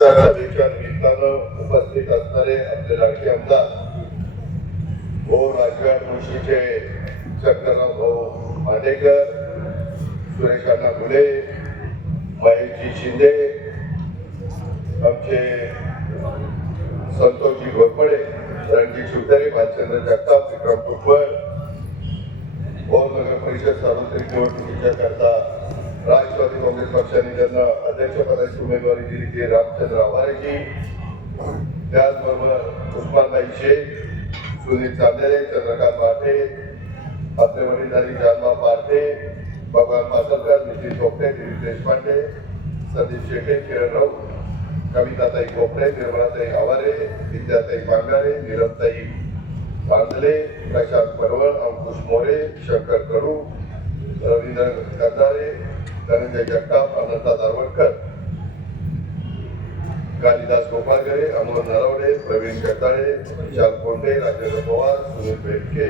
सभेच्या निमित्तानं उपस्थित असणारे आपले लाडके आमदार राजगड मुळशीचे शंकरराव भाऊ मांडेकर, सुरेश अण्णा फुले, महेशजी शिंदे, आमचे संतोषजी घोरपडे, रणजित शिवतारे, भालचंद्र जगताप, विक्रम कुटवळ, नगर परिषद सार्वत्रिक निवडणुकीच्या करता राष्ट्रवादी काँग्रेस पक्षाने त्यांना अध्यक्षपदाची उमेदवारी दिली ते रामचंद्र आव्हारेजी, त्याचबरोबर उस्मानबाई शेख, सुनील चांदेरे, चंद्रकांत पाटे, आपले वडीलधारी जानबा पारटे, भगवान मासलकर, नितीन चोपडे, दिलीप देशपांडे, संदीप शेटे, किरण राऊत, कविताताई कोपडे, निर्मलाताई आवारे, विद्याताई पांगारे, नीरमताई बांधले, प्रशांत परवळ, अंकुश मोरे, शंकर कडू, रवींद्र कर्दारे, धनंजय जगताप, अनंता दारवडकर, कालिदास गोपाळगरे, अमोल नरवडे, प्रवीण कर्दाळे, विशाल कोंडे, राजेंद्र पवार, सुनील बेटके,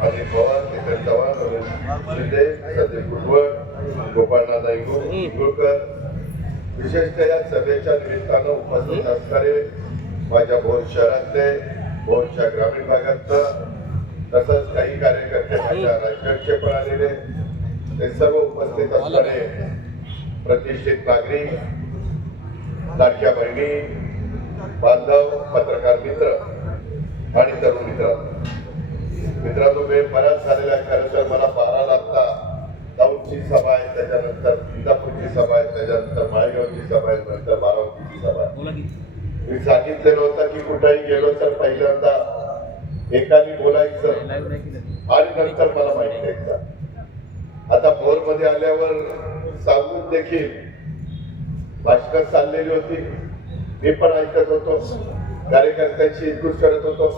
अनिल पवार, केतन चव्हाण, रमेश शिंदे, संजय कुटवळ, गोपाळनाथ इंगुळकर, विशेषतः या सभेच्या निमित्तानं उपस्थित असणारे माझ्या भोर शहरातले, भोरच्या ग्रामीण भागातलं, तसंच काही कार्यकर्ते माझ्या राजगडचे पण आलेले, ते सर्व उपस्थित असणारे प्रतिष्ठित नागरिक, लाडक्या बहिणी, बांधव, पत्रकार मित्र आणि तरुण मित्रांनो, वेळ बराच झालेला आहे. खरं तर मला 12 लागता दौंडची सभा आहे, त्याच्यानंतर इंदापूरची सभा आहे, त्याच्यानंतर माळेगावची सभा आहे, नंतर बारामतीची सभा आहे. मी सांगितलेलं होतं की कुठेही गेलो तर पहिल्यांदा एकाने बोलायचं आणि नंतर मला माहिती द्यायचं. आता भोर मध्ये आल्यावर सांगून देखील भाषण चाललेली होती, मी पण ऐकत होतो, कार्यकर्त्यांची इंटूस करत होतो,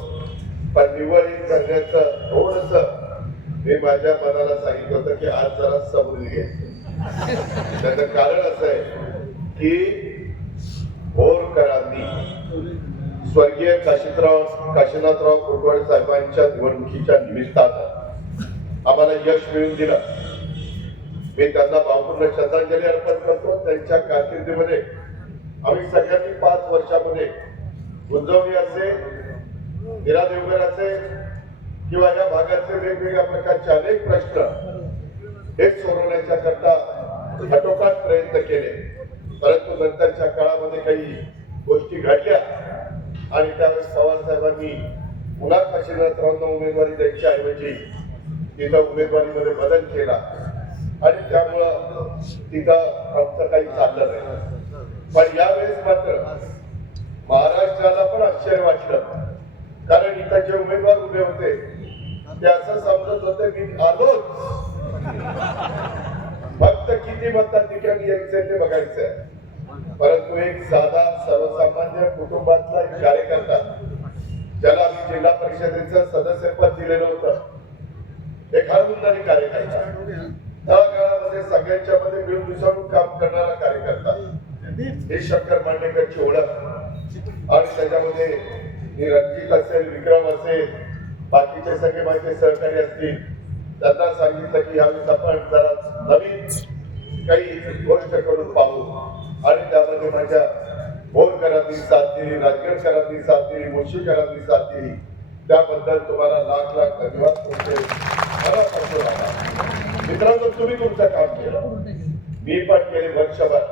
पण निवडणूक करण्याचं थोडस मी माझ्या मनाला सांगितलं होतं की आज जरा समजून घे. त्याचं कारण असं आहे की भोरकरांनी स्वर्गीय काशीनाथराव कुटवळ साहेबांच्या निवडणुकीच्या निमित्तानं आम्हाला यश मिळवून दिलं. मी त्यांना भावपूर्ण श्रद्धांजली अर्पण करतो. त्यांच्या कारकिर्दीमध्ये आम्ही सगळ्यांनी 5 वर्षामध्ये गुंजवणी असे, मीरा देवघर असे किंवा या भागाचे वेगवेगळ्या प्रकारचे अनेक प्रश्न हे सोडवण्याच्या करता हटोकाट प्रयत्न केले. परंतु नंतरच्या काळामध्ये काही गोष्टी घडल्या आणि त्यावेळेस पवार साहेबांनी पुन्हा काशीनाथरावांना उमेदवारी द्यायच्या ऐवजी तिथं उमेदवारीमध्ये बदल केला आणि त्यामुळं तिथं आमचं काही चाललं नाही. पण यावेळेस मात्र महाराष्ट्राला पण आश्चर्य वाटलं, कारण इथं जे उमेदवार उभे होते ते असं समजत होते की आलोच, फक्त किती मताधिकारी यायचे ते बघायचंय. परंतु एक साधा सर्वसामान्य कुटुंबातला एक कार्यकर्ता, ज्याला आम्ही जिल्हा परिषदेचं सदस्यपद दिलेलं होतं, एक हरमुंदारी कार्यकर्ता, त्या काळामध्ये सगळ्यांच्या मध्ये मिळून मिसळून काम करणारा कार्यकर्ता, हे शंकर मांडेकरची ओळख. आणि त्याच्यामध्ये रणजित असेल, विक्रम असेल, बाकीचे सगळे माझे सहकारी असतील, त्यांना सांगितलं की यावेळेस आपण जरा नवीन काही गोष्ट करून पाहू. आणि त्यामध्ये माझ्या भोरकरांनी साथ दिली, राजगडकरांनी साथ दिली, मुळशीकरांनी साथ दिली, त्याबद्दल तुम्हाला लाख लाख धन्यवाद. तुमचे मनापासून आभार. मित्रांनो, तुम्ही तुमचं काम केलं, मी पण केले वर्षभर.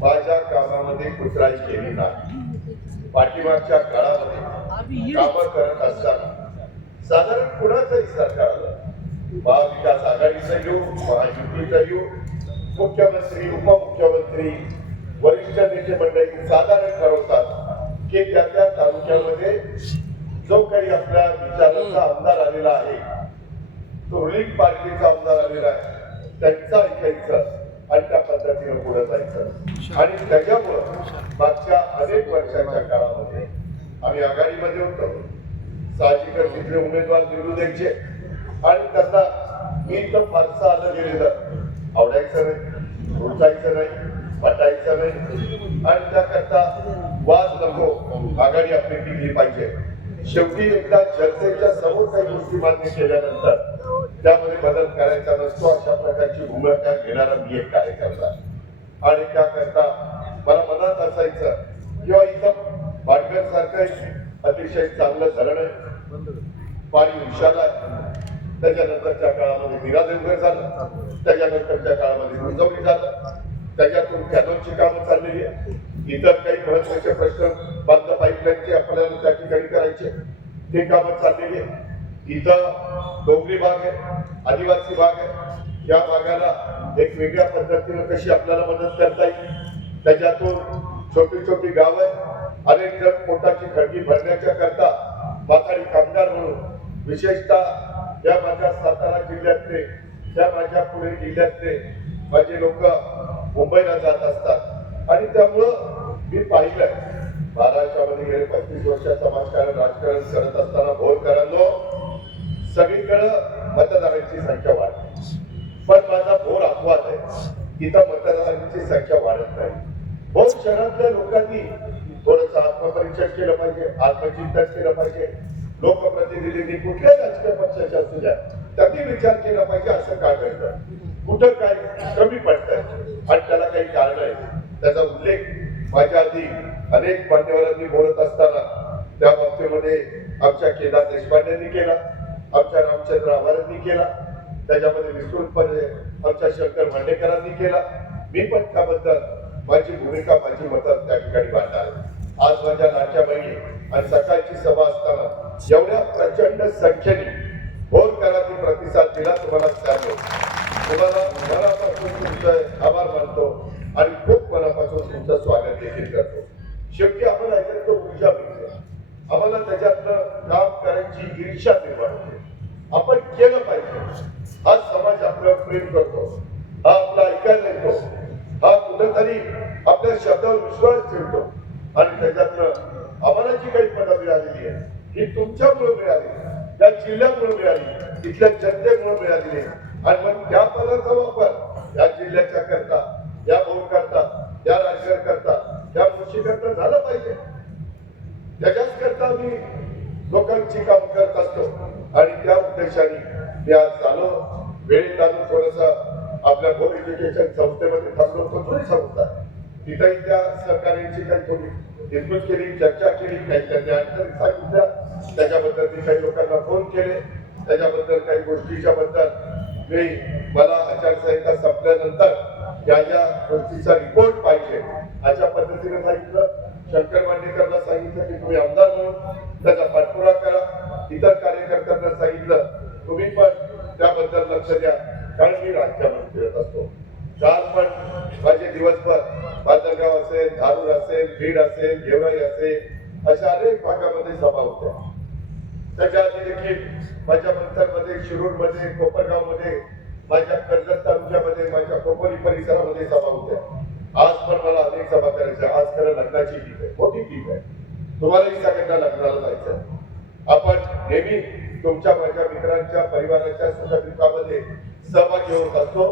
माझ्या कामामध्ये कुचराई केली नाही. पाठीमागच्या काळामध्ये कामं करत असताना साधारण कुणाचंही सरकार आलं, महाविकास आघाडीचं येऊ, महायुतीचं येऊ, मुख्यमंत्री, उपमुख्यमंत्री, वरिष्ठ नेते मंडळी साधारण ठरवतात की त्या त्या तालुक्यामध्ये जो काही आपल्या विचाराचा आमदार आलेला आहे, तो रुलिंग पार्टीचा आमदार आलेला आहे, त्यांचं ऐकायचं आणि त्या पद्धतीनं पुढे जायचं. आणि त्याच्यामुळं मागच्या अनेक वर्षाच्या काळामध्ये आम्ही आघाडीमध्ये होतो. साहजिकच तिथले उमेदवार निवडून द्यायचे आणि त्यांना मी तर फारसं आलं गेलेलं आवडायचं नाही, रुचायचं नाही, पटायचं नाही आणि त्याकरता वाद नको, आघाडी आपली टिकली पाहिजे. शेवटी एकदा चर्चेच्या समोर काही गोष्टी मान्य केल्यानंतर त्यामध्ये बदल करायचा नसतो, अशा प्रकारची भूमिका घेणारा मी एक कार्यकर्ता. आणि त्याकरता मला मनात असायचं किंवा इथं भाटकर सारखं अतिशय चांगलं धरण आहे, पाणी विशाल आहे. त्याच्यानंतरच्या काळामध्ये मीरा देवघर झालं, त्याच्यानंतरच्या काळामध्ये गुंजवणी झालं, त्याच्यातून कॅनॉनची कामं चाललेली आहे. इतर काही महत्वाचे प्रश्न बांध पाईपलाईनचे आपल्याला त्या ठिकाणी करायचे, ते कामं चाललेली आहे. इथं डोंगरी भाग आहे, आदिवासी भाग आहे, या भागाला एक वेगळ्या पद्धतीने कशी आपल्याला मदत करता येईल, त्याच्यातून छोटी छोटी गाव आहे. अनेक जण पोटाची खळगी भरण्याच्या करता माथाडी कामगार म्हणून विशेषतः या माझ्या सातारा जिल्ह्यातले, त्या माझ्या पुणे जिल्ह्यातले माझे लोक मुंबईला जात असतात. आणि त्यामुळं मी पाहिलंय 12 मध्ये गेले 35 वर्ष समाजकारण राजकारण करत असताना भोरकरांनो सगळीकडं मतदारांची संख्या वाढते, पण माझा भोर अपवाद आहे, इथं मतदारांची संख्या वाढत नाही. भोर शहरातल्या लोकांनी थोडंसं आत्मपरीक्षण केलं पाहिजे, आत्मचिंतन केलं पाहिजे. लोकप्रतिनिधींनी कुठल्याही राजकीय पक्षाच्या असू द्या त्यांनी विचार केला पाहिजे, असं का घडतं, कुठं काय कमी पडतंय आणि त्याला काही कारण आहे. त्याचा उल्लेख माझ्या आधी अनेक मान्यवरांनी बोलत असताना त्या बाबतीमध्ये आमच्या केदार देशपांडेंनी केला, आमच्या रामचंद्र आव्हाडांनी केला, त्याच्यामध्ये विस्तृतपणे आमच्या शंकर मांडेकरांनी केला. मी पण त्याबद्दल माझी भूमिका माझी मतं त्या ठिकाणी मांडणार. आज माझ्या लाडक्या बहिणी आणि सकाळची सभा असताना एवढ्या प्रचंड संख्येने भोरकरांनी प्रतिसाद दिला, तुम्हाला तुम्हाला मनापासून तुमचं आभार मानतो आणि खूप मनापासून तुमचं स्वागत देखील करतो. शेवटी आम्हाला याच्यात ऊर्जा मिळते, आम्हाला त्याच्यातनं काम करायची ईर्ष्या निर्माण होते. आपण केलं पाहिजे, हा समाज आपल्यावर प्रेम करतो, हा आपला ऐकायला येतो, हा कुठेतरी आपल्या शब्दावर विश्वास ठेवतो. आणि त्याच्यातनं आम्हाला जी काही पदं मिळालेली आहे ही तुमच्यामुळे मिळाली, या जिल्ह्यामुळे मिळाली, तिथल्या जनतेमुळे मिळालेली आहे. आणि मग त्या पदाचा वापर या जिल्ह्याच्या करता, या भोर करता, या राज्या करता, या गोष्टी करता झालं पाहिजे. त्याच्याच करता मी लोकांची काम करत असतो आणि त्या उद्देशाने मी आज आलो, वेळेत आलो. थोडस आपल्या भोर एज्युकेशन संस्थेमध्ये थांबलो होतो, थोडी संस्था तिथेही त्या सहकार्याची काही थोडी डिस्कस केली, चर्चा केली, काही त्यांनी अडचणी सांगितल्या, त्याच्याबद्दल मी काही लोकांना फोन केले, त्याच्याबद्दल काही गोष्टीच्या बद्दल मला आचारसंहिता संपल्यानंतर या गोष्टीचा रिपोर्ट पाहिजे अशा पद्धतीने सांगितलं. शंकर मांडेकरला सांगितलं की तुम्ही आमदार म्हणून त्याचा पाठपुरावा करा. इतर कार्यकर्त्यांना सांगितलं तुम्ही पण त्याबद्दल लक्ष द्या, कारण मी राज्यामध्ये फिरत असतो. काल पण माझे दिवसभर पातळगाव असेल, धारूर असेल, बीड असेल, गेवराई असेल, अशा अनेक भागामध्ये सभा होत्या. त्याच्या आधी देखील माझ्या मंतरमध्ये, शिरूरमध्ये, कोपरगावमध्ये, माझ्या कर्जत तालुक्यामध्ये, माझ्या खोपोली परिसरामध्ये सभा होत्या. आज पण मला अनेक सभा करायच्या. आज खरं लग्नाची टीप आहे, मोठी टीप आहे. तुम्हालाही सगळ्यांना लग्नाला जायचं. आपण नेहमी तुमच्या माझ्या मित्रांच्या परिवाराच्या सुखदुःखामध्ये सहभागी होत असतो.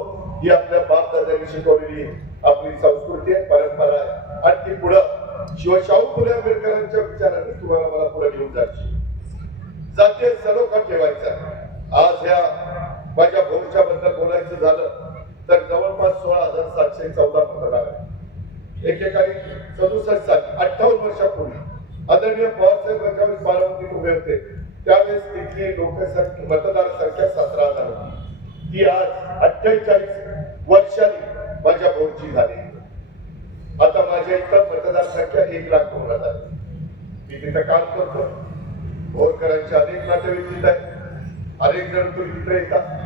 ही आपल्या बाप दादांनी शिकवलेली आपली संस्कृती आहे, परंपरा आहे आणि ती पुढं शिवशाहू फुले आंबेडकरांच्या विचाराने तुम्हाला मला पुढे घेऊन जायची. जातीय सलोखा ठेवायचा. आज ह्या माझ्या भोरच्या बद्दल बोलायचं झालं तर जवळपास 16,714 मतदार आहे. एकेकाळी 67 साल 58 वर्षापूर्वी आदरणीय पवारसाहेब ज्यावेळेस बारामतीत उभे होते त्यावेळेस तिथली लोकसंख्या मतदार संख्या 17,000 होती. ती आज 48 वर्षांनी माझ्या भोरची झाली. आता माझ्या इथं मतदार संख्या 1,02,000. मी तिथं काम करतो. भोरकरांचे अनेक नातेवाईक तिथं आहेत, अनेक जण तिथे येतात.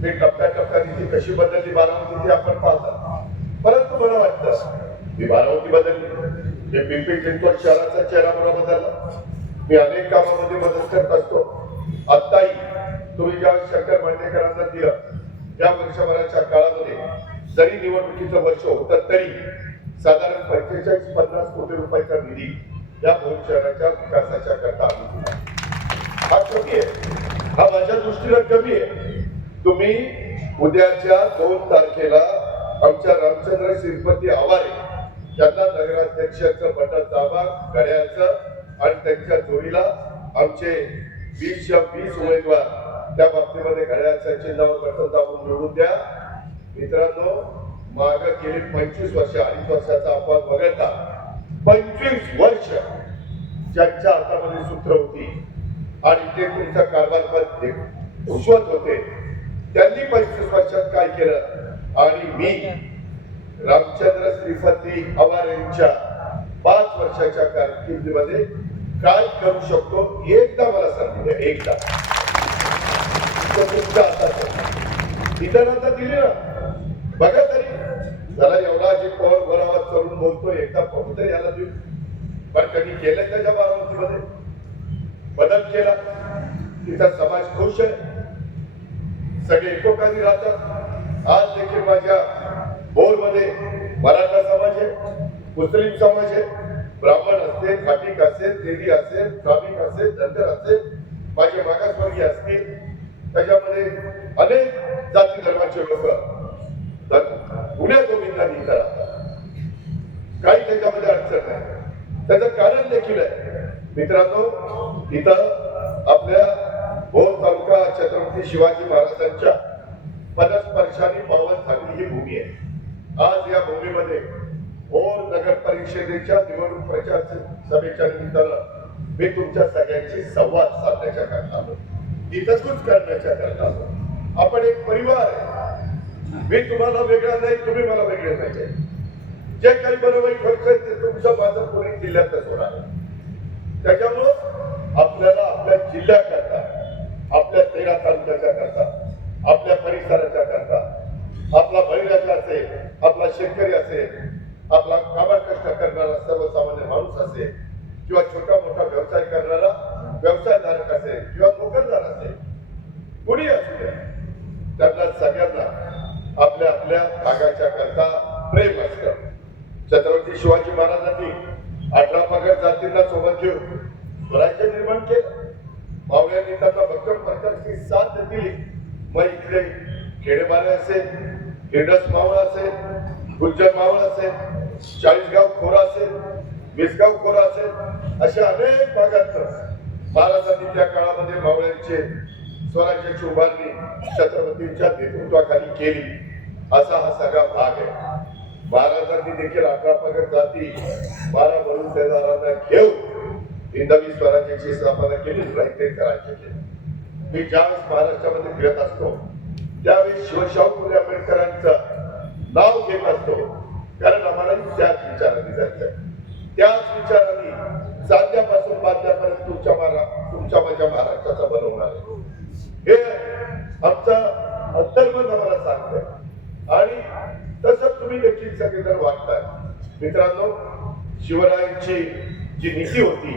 मी टप्प्याटप्प्याने ती कशी बदलली बारामती आपण पाहता. परंतु मला वाटतं मी बारामती बदलली, मी पिंपरी चिंचवड शहराचा चेहरा मला बदलला. मी अनेक कामामध्ये मदत करत असतो. आत्ताही तुम्ही ज्या शंकर मांडेकरांना दिलं या वर्षभराच्या काळामध्ये जरी निवडणुकीचं वर्ष होतं तरी साधारण 45-50 कोटी रुपयाचा निधी या भोर शहराच्या विकासाच्या करता आम्ही दिला. हा कमी आहे, हा माझ्या दृष्टीनं कमी आहे. तुम्ही उद्याच्या 2 तारखेला आमच्या रामचंद्र श्रीपती आवारे यांना नगराध्यक्षाचं बटन दाबा, घड्याचं आणि त्यांच्या जोडीला आमचे 20 उमेदवार त्या बाबतीमध्ये घड्याच्या चिन्हावर बटन दाबून निवडून द्या. मित्रांनो, माग गेली 25 वर्ष, 2.5 वर्षाचा अपवाद वगळता 25 वर्ष ज्यांच्या हातामध्ये सूत्र होती आणि ते तुमचा कारभार घुसवत होते, त्यांनी 25 वर्षात काय केलं आणि मी रामचंद्र श्रीपती पवार यांच्या 5 वर्षाच्या कारकिर्दीमध्ये काय करू शकतो एकदा मला सांगू द्या. एकदा तुमच्या हातात इतरांना दिली ना, बघा तरी त्याला एवढा जे पवार वर आवाज करून बोलतोय, एकदा बघू तरी याला देऊ. पण कधी केलं त्याच्या बारामतीमध्ये बदल केला, तिचा समाज खुश आहे, सगळे एकोपाने राहतात. आज देखील माझ्या भोरमध्ये मराठा समाज आहे, मुस्लिम समाज आहे, ब्राह्मण असेल, खाटीक असेल, तेली असेल, श्रामिक असेल, धनगर असेल, माझे मागासवर्गीय असतील, त्याच्यामध्ये अनेक जाती धर्माचे लोक गुन्ह्या गोविंदांनी इथं राहतात. काही त्याच्यामध्ये अडचण नाही, त्याचं कारण देखील आहे. मित्रांनो, इथं आपल्या भोर तालुका छत्रपती शिवाजी महाराजांच्या पदस्पर्शाने पावन झालेली ही भूमी आहे. आज या भूमीमध्ये भोर नगर परिषदेच्या निवडणूक प्रचार सभेच्या निमित्तानं मी तुमच्या सगळ्यांशी संवाद साधण्याच्या करता आलो, इथंच करण्याच्या करता आलो. आपण एक परिवार आहे, मी तुम्हाला वेगळा नाही, तुम्ही मला वेगळे नाही. जे काही बरोबर घडतंय ते तुमचं माझं पुणे जिल्ह्यातच होणार आहे. त्याच्यामुळं आपल्याला आपल्या जिल्ह्याकरता, आपल्या 13 तालुक्याच्या करता, आपल्या परिसराच्या करता, आपला बळीराजा असेल, आपला शेतकरी असेल, आपला काबाड कष्ट करणारा सर्वसामान्य माणूस असेल, किंवा छोटा मोठा व्यवसाय करणारा व्यवसायधारक असेल, किंवा नोकरदार असेल, कुणी असू द्या, त्यांना सगळ्यांना आपल्या आपल्या भागाच्या करता प्रेम असतं. छत्रपती शिवाजी महाराजांनी 18 पगड जातींना सोबत घेऊन स्वराज्य निर्माण केलं. मावळ्यांनी त्यांना भक्कम प्रकारची साथ दिली. मग इकडे खेडेबारे असेल, हिरडस मावळ असेल, गुज्जर मावळ असेल, 40गाव खोरा असेल, 20गाव खोरा असेल, अशा अनेक भागात महाराजांनी त्या काळामध्ये मावळ्यांचे स्वराज्याची उभारणी छत्रपतींच्या नेतृत्वाखाली केली. असा हा सगळा भाग आहे. महाराजांनी देखील 18 पगड जाती 12 बलुतेदारांना घेऊन हिंदवी स्वराज्याची स्थापना केली, रायते करायचे केले. मी ज्यावेळेस महाराष्ट्रामध्ये फिरत असतो त्यावेळेस शिवशाहू फुले आंबेडकरांचं नाव घेत असतो, कारण आम्हाला त्याच विचारांनी जायचं. त्याच विचारांनी साध्यापासून बांध्यापर्यंत तुमच्या माझ्या महाराष्ट्राचा बनवणार आहे, हे आमचा अंतर्मन आम्हाला सांगतंय. आणि तसं तुम्ही देखील सगळेजण वागताय. मित्रांनो, शिवरायांची जी नीती होती,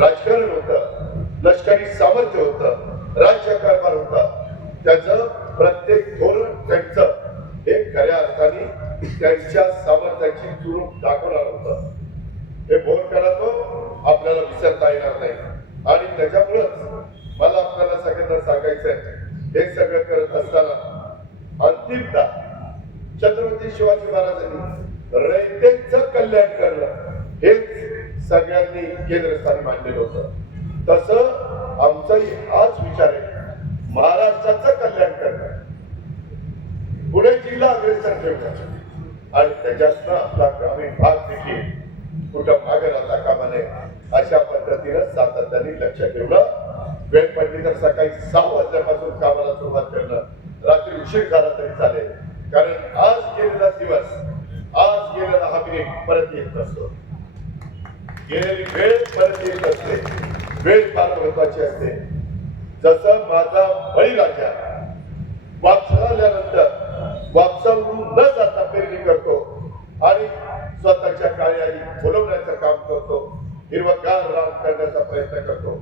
राजकारण होतं, लष्करी सामर्थ्य होतं, राज्य कारभार होता, त्याचं प्रत्येक धोरण त्यांचं हे खऱ्या अर्थाने त्यांच्या सामर्थ्याची चुरूक दाखवणार होतं. हे बोलकरांनो आपल्याला विसरता येणार नाही. आणि त्याच्यामुळंच मला आपल्याला सगळ्यांना सांगायचंय, हे सगळं करत असताना अंतिमतः छत्रपती शिवाजी महाराजांनी रयतेचं कल्याण करणं हेच सगळ्यांनी केंद्रस्थानी मांडलेलं होतं. तसं आमचाही हाच विचार आहे, महाराष्ट्राचं कल्याण करणं, पुणे जिल्हा अग्रेसर ठेवणं आणि त्याच्यातनं आपला ग्रामीण भाग देखील कुठं मागे राहता कामा नये अशा पद्धतीनं सातत्याने लक्ष ठेवलं. वेळ पडली तर सकाळी 6 वाजल्यापासून कामाला सुरुवात करणं, रात्री उशीर झाला तरी चालेल, कारण आज गेलेला दिवस, आज गेलेला हा मिनिट परत येत नसतो. गेलेली वेळ परत येत असते. वेळ फार महत्वाची असते. जसं माझा बळीराजा वापसाल्यानंतर वापसावरून न जाता पेरणी करतो आणि स्वतःच्या काळ्याही बोलवण्याचं काम करतो, हिरवगार रान करण्याचा प्रयत्न करतो,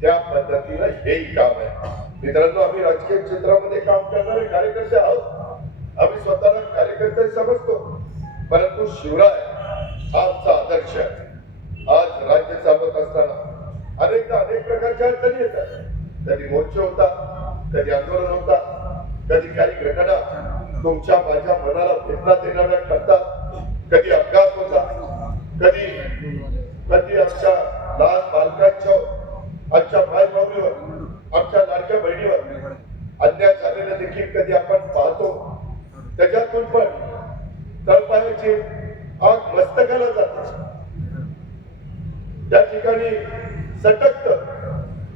त्या पद्धतीनं हेही काम आहे. मित्रांनो, आम्ही राजकीय क्षेत्रामध्ये काम करणारे कार्यकर्ते आहोत. आम्ही स्वतःला कार्यकर्ते समजतो, परंतु शिवराय आमचा आदर्श आहे. आज राज्य चालवत असताना अनेकदा अनेक प्रकारच्या अडचणी येतात. कधी मोर्चे होतात, कधी आंदोलन होतात, कधी काही घटना तुमच्या माझ्या मनाला वेदना देणाऱ्या ठरतात, कधी अपघात होतात, कधी आमच्या लहान बालकांच्या, आमच्या माय बाबीवर, आमच्या लाडक्या बहिणीवर अन्याय झालेला देखील कधी आपण पाहतो. त्याच्यातून पण तळपायाची आग मस्तकाला जाते, त्या ठिकाणी सटकत,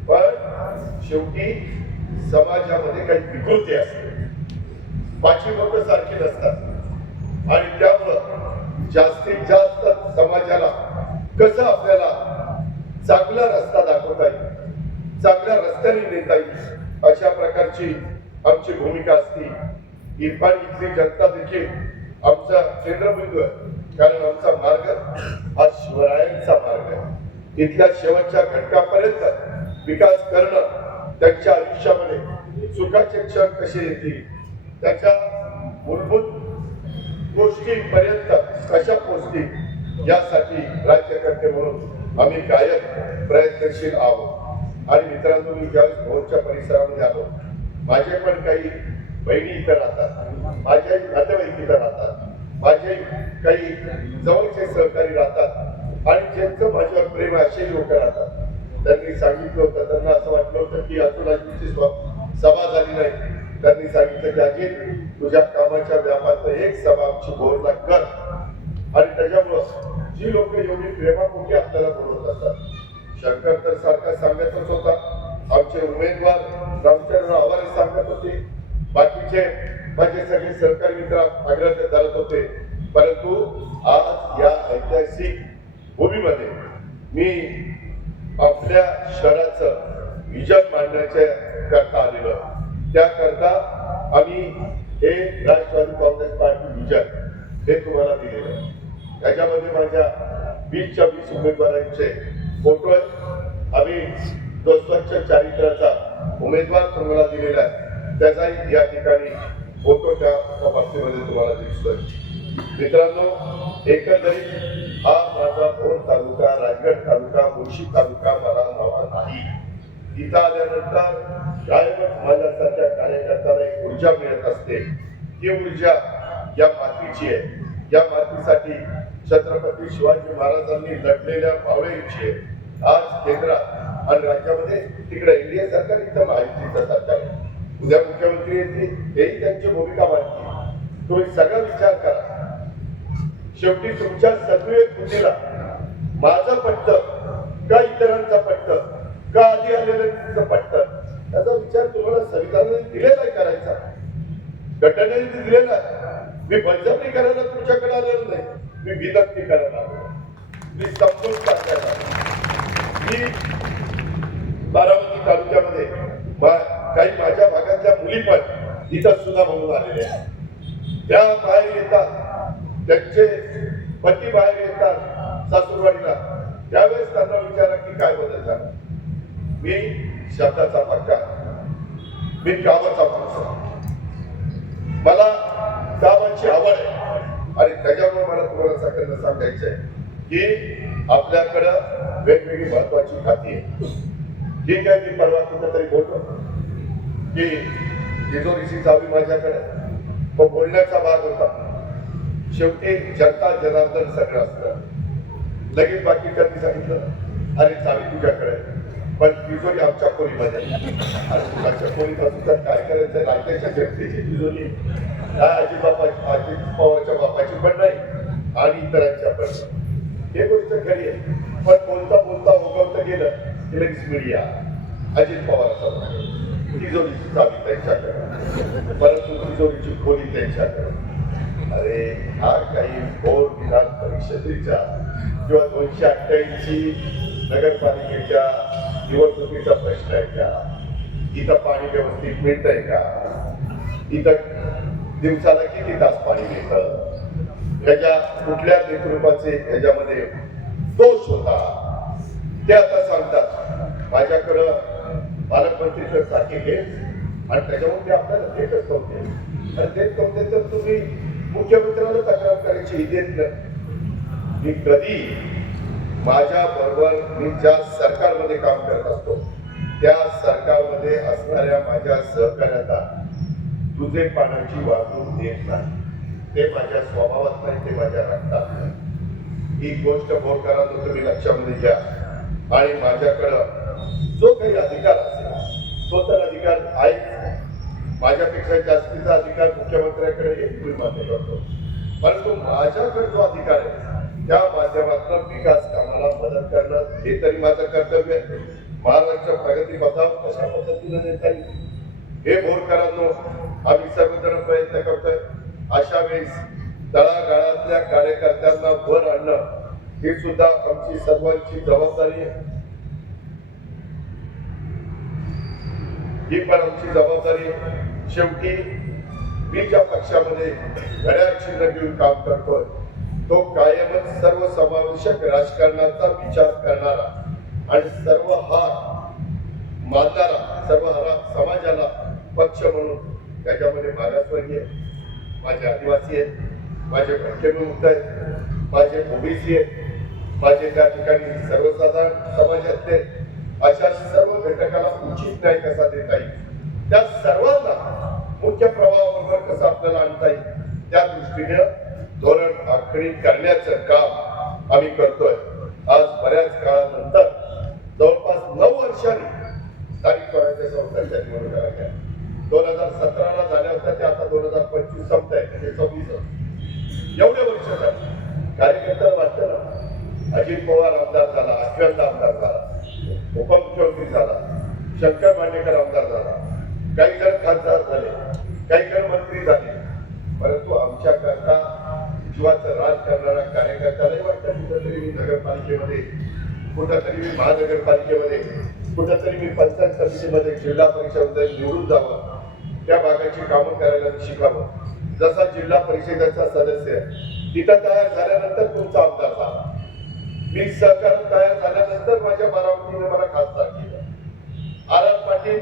पण शेवटी समाजामध्ये काही विकृती असते, पाची लोक सारखी नसतात आणि त्यामुळं जास्तीत जास्त समाजाला कसं आपल्याला चांगला रस्ता दाखवता येईल, चांगल्या रस्त्याने नेता येईल, अशा प्रकारची आमची भूमिका असते। इरफान इथली जनता देखील आमचा केंद्रबिंदू आहे, कारण आमचा मार्ग हा शिवरायांचा मार्ग आहे। इथल्या शेवटच्या घटकापर्यंत विकास करणं, त्यांच्या आयुष्यामध्ये सुखाचे क्षण कसे येतील, त्याच्या मूलभूत गोष्टींपर्यंत कशा पोहोचतील, यासाठी राज्यकर्ते म्हणून आम्ही कायम प्रयत्नशील आहोत। आणि मित्रांनो, मी ज्यावेळेस भोरच्या परिसरामध्ये आलो, माझे पण काही बहिणी इथं राहतात, माझ्याही नातेवाईक इथं राहतात, माझे काही जवळचे सहकारी राहतात आणि ज्यांचं माझ्यावर प्रेम असे लोक राहतात। त्यांनी सांगितलं होतं, त्यांना असं वाटलं होतं की अजून आजीची सभा झाली नाही, त्यांनी सांगितलं की अजित, तुझ्या कामाच्या व्यापात एक सभा आमची भोरला कर। आणि त्याच्यामुळं जी लोक एवढी प्रेमापोटी आपल्याला बोलवत असतात, शंकर तर सारखा सांगतच होता, आमचे उमेदवार रामचंद्र आव्हाड सांगत होते, बाकीचे माझे सगळे सहकारी मित्र आग्रह धरत होते, परंतु आज या ऐतिहासिक भूमीमध्ये मी आपल्या शहराचं विजन मांडण्याच्या करता आलेलो, त्याकरता आम्ही हे राष्ट्रवादी काँग्रेस पार्टी विजन हे तुम्हाला दिलेलं आहे। त्याच्यामध्ये माझ्या 20च्या 20 उमेदवारांचे फोटो आहेत। आम्ही जो स्वच्छ चारित्र्याचा उमेदवार तुम्हाला दिलेला आहे, त्याचाही या ठिकाणी फोटो त्या बाबतीमध्ये तुम्हाला दिसतोय। मित्रांनो, एकंदरीत हा माझा भोर तालुका, राजगड तालुका, मुळशी तालुका मला नवा नाही। इथं आल्यानंतर कायमच माझ्यासारख्या कार्यकर्त्याला एक ऊर्जा मिळत असते। ही ऊर्जा या मातीची आहे, या मातीसाठी छत्रपती शिवाजी महाराजांनी लढलेल्या भावनेची आहे। आज केंद्रात आणि राज्यामध्ये तिकडे एनडीए सरकार, इथं महायुतीचं सरकार, उद्या मुख्यमंत्री येतील, हेही त्यांची भूमिका मांडतील। तुम्ही सगळा विचार करा, शेवटी तुमच्या सद्विवेक बुद्धीला माझं पटतं का इतरांचं पटतं का आधी आलेलं पटतं, त्याचा विचार तुम्हाला संविधानाने दिलेला आहे करायचा, घटनेने दिलेला आहे। मी बळजबरी करायला तुमच्याकडे आलेलो नाही, मी विनंती करायला आलो, मी समजून सांगायला आलो। मी बारामती तालुक्यामध्ये काही माझ्या भागातल्या मुली पण इथं सुद्धा म्हणून आलेल्या आहेत, त्या बाहेर येतात, त्यांचे पती बाहेर येतात सासूरवाडीला, त्यावेळेस त्यांना विचारा की काय बदल झाला। मी शब्दाचा पक्का, मी कामाचा पुरुष, मला कामाची आवड आहे आणि त्याच्यामुळे मला तुम्हाला सगळ्यांना सांगायचं आहे की आपल्याकडं वेगवेगळी महत्वाची खाती आहे। ठीक आहे, मी परवा कुठेतरी बोलतो की तिजोरीची चावी माझ्याकडे, तो बोलण्याचा भाग होता। शेवटी जनता जनार्दन सगळं असतं, लगेच बाकीच्यांनी सांगितलं अरे चावी तुझ्याकडे, पण तिजोरी आमच्या खोलीमध्ये, आणि आमच्या खोलीत असून तर काय करायचं, राज्याच्या जनतेची तिजोरी काय अजित पवारच्या बापाची पण नाही आणि इतरांच्या पण नाही, हे गोष्ट खरी आहे। पण बोलता बोलता उगवतं गेलं की लगेच मीडिया अजित पवारचा तिजोरीची चावी त्यांच्याकडे, परंतु तिजोरीची खोली त्यांच्याकडे। अरे हा काही भोर विधान परिषदेच्या किंवा 288 नगरपालिकेच्या निवडणुकीचा प्रश्न आहे का? इथं पाणी व्यवस्थित मिळतंय का? इथं दिवसाला किती तास पाणी मिळतं? ह्याच्या कुठल्या नेतृत्वाचे ह्याच्यामध्ये दोष होता ते आता सांगतात। माझ्याकडं पालकमंत्री सारखे हेच, आणि त्याच्यावर ते आपल्याला देतच नव्हते, आणि देत नव्हते तर तुम्ही मुख्यमंत्र्याला तक्रार करायची ही देत नाही। मी कधी माझ्या बरोबर मी ज्या सरकारमध्ये काम करत असतो त्या सरकारमध्ये असणाऱ्या माझ्या सहकार्याला तुझे पाण्याची वागणूक देत नाही, ते माझ्या स्वभावात नाही, ते माझ्या रक्तात नाही। ही गोष्ट बोलताना तुम्ही लक्षामध्ये घ्या, आणि माझ्याकडं जो काही अधिकार असेल तो तर अधिकार आहेच, माझ्यापेक्षा जास्तीचा अधिकार मुख्यमंत्र्याकडे एक मी मान्य करतो, परंतु माझ्याकडे जो अधिकार आहे त्या माध्यमातून विकास कामाला मदत करणं हे तरी माझं कर्तव्य आहे. महाराष्ट्र प्रगती पथावर कशा पद्धतीने देता येईल हे बोरकरांनो आम्ही सर्वजण प्रयत्न करतोय. अशा वेळेस तळागाळातल्या कार्यकर्त्यांना वर आणणं ही सुद्धा आमची सर्वांची जबाबदारी आहे. ही पण आमची जबाबदारी आहे. शेवटी मी ज्या पक्षामध्ये घड्याळ चिन्ह घेऊन काम करतोय तो कायमच सर्वसमावेशक राजकारणाचा विचार करणारा आणि सर्व हार मानणारा, सर्व हारा समाजाला पक्ष म्हणून त्याच्यामध्ये मागासवर्गीय, माझे आदिवासी आहेत, माझे भटकेमुक्त आहेत, माझे ओबीसी आहेत, माझे त्या ठिकाणी सर्वसाधारण समाजातले अशा सर्व घटकाला उचित न्याय कसा देता येईल, त्या सर्वांना मुख्य प्रवाहाबरोबर कसं आपल्याला आणता येईल त्या दृष्टीने धोरण आखणी करण्याचं काम आम्ही करतोय. आज बऱ्याच काळानंतर जवळपास 9 वर्षांनी स्थानिक स्वराज्य संस्थांच्या निवडणुका लागल्या. 2017ला झाल्या होत्या त्या आता 2025 संपत आहे, म्हणजे 26 एवढे वर्ष झाले. कार्यकर्त्याला वाटतं ना, अजित पवार आमदार झाला, अश्वंत आमदार झाला, उपमुख्यमंत्री झाला, शंकर मांडेकर आमदार झाला, काही जण खासदार झाले, काही जण मंत्री झाले, परंतु आमच्या करता जीवाचं राज करणारा कार्यकर्त्यालाही वाटतं कुठंतरी मी नगरपालिकेमध्ये, कुठंतरी मी महानगरपालिकेमध्ये, कुठंतरी मी पंचायत समितीमध्ये, जिल्हा परिषदेमध्ये निवडून जावं, त्या भागाची कामं करायला शिकावं. जसा जिल्हा परिषदेचा सदस्य तिथं तयार झाल्यानंतर तुमचा आमदार झाला, मी सहकार तयार झाल्यानंतर माझ्या बारामतीने मला खासदार केलं. आर पाटील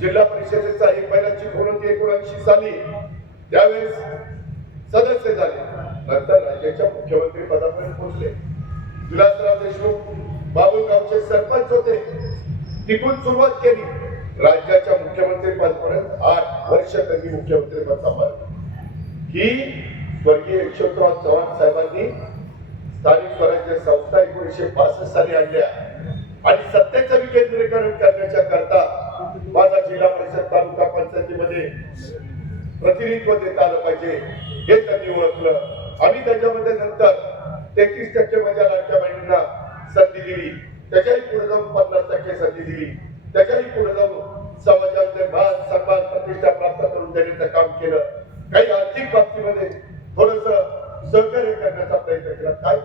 जिल्हा परिषदेचा एक महिन्याची होती 1979 साली, त्यावेळेस सदस्य झाले, नंतर राज्याच्या मुख्यमंत्री पदापर्यंत पोहोचले. विलासराव देशमुख बाबुळगावचे सरपंच होते, तिथून सुरुवात केली. राज्याच्या मुख्यमंत्री पदापर्यंत 8 वर्ष त्यांनी मुख्यमंत्री पद सांभाळले. ही स्वर्गीय यशवंतराव चव्हाण साहेबांनी स्थानिक स्वराज्य संस्था 1962 साली आणल्या आणि सत्तेचं विकेंद्रीकरण करण्याच्या करता माझा जिल्हा परिषद तालुका पंचायतीमध्ये प्रतिनिधित्व देता आलं पाहिजे हे त्यांनी ओळखलं. आम्ही त्याच्यामध्ये नंतर 33% माझ्या लाडक्या बहिणींना संधी दिली, त्याच्याही पुढे जाऊन 50% संधी दिली, त्याच्याही पुढे जाऊन समाजामध्ये मान सन्मान प्रतिष्ठा प्राप्त करून देण्याचं काम केलं. काही आर्थिक बाबतीमध्ये थोडस सहकार्य करण्याचा प्रयत्न केला. काय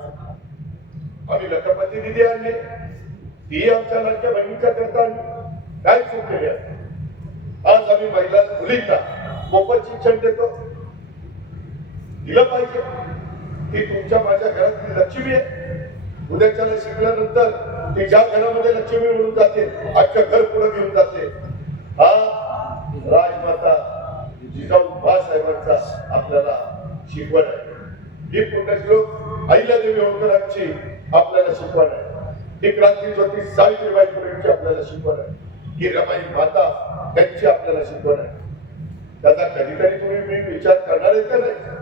आम्ही लखपती निधी आणले, ती आमच्या लाडक्या बहिणीच्या करता काय चूक केली आहे. आज आम्ही महिला मुलींना मोफत शिक्षण देतो, दिलं पाहिजे. ती तुमच्या माझ्या घरातली लक्ष्मी आहे. उद्याच्याला शिकल्यानंतर ती ज्या घरामध्ये लक्ष्मी म्हणून जाते अख्खं घर पुढे घेऊन जाते. हा राजमाता जिजाऊ बाळासाहेबांचा आपल्याला शिकवण आहे. ही पुण्यश्लोक अहिल्यादेवी होळकरांची आपल्याला शिकवण आहे. ही क्रांतीज्योती सावित्रीबाई फुलेंची आपल्याला शिकवण आहे. ही रमाई माता यांची आपल्याला शिकवण आहे. त्याचा कधीतरी तुम्ही विचार करणार आहे का नाही?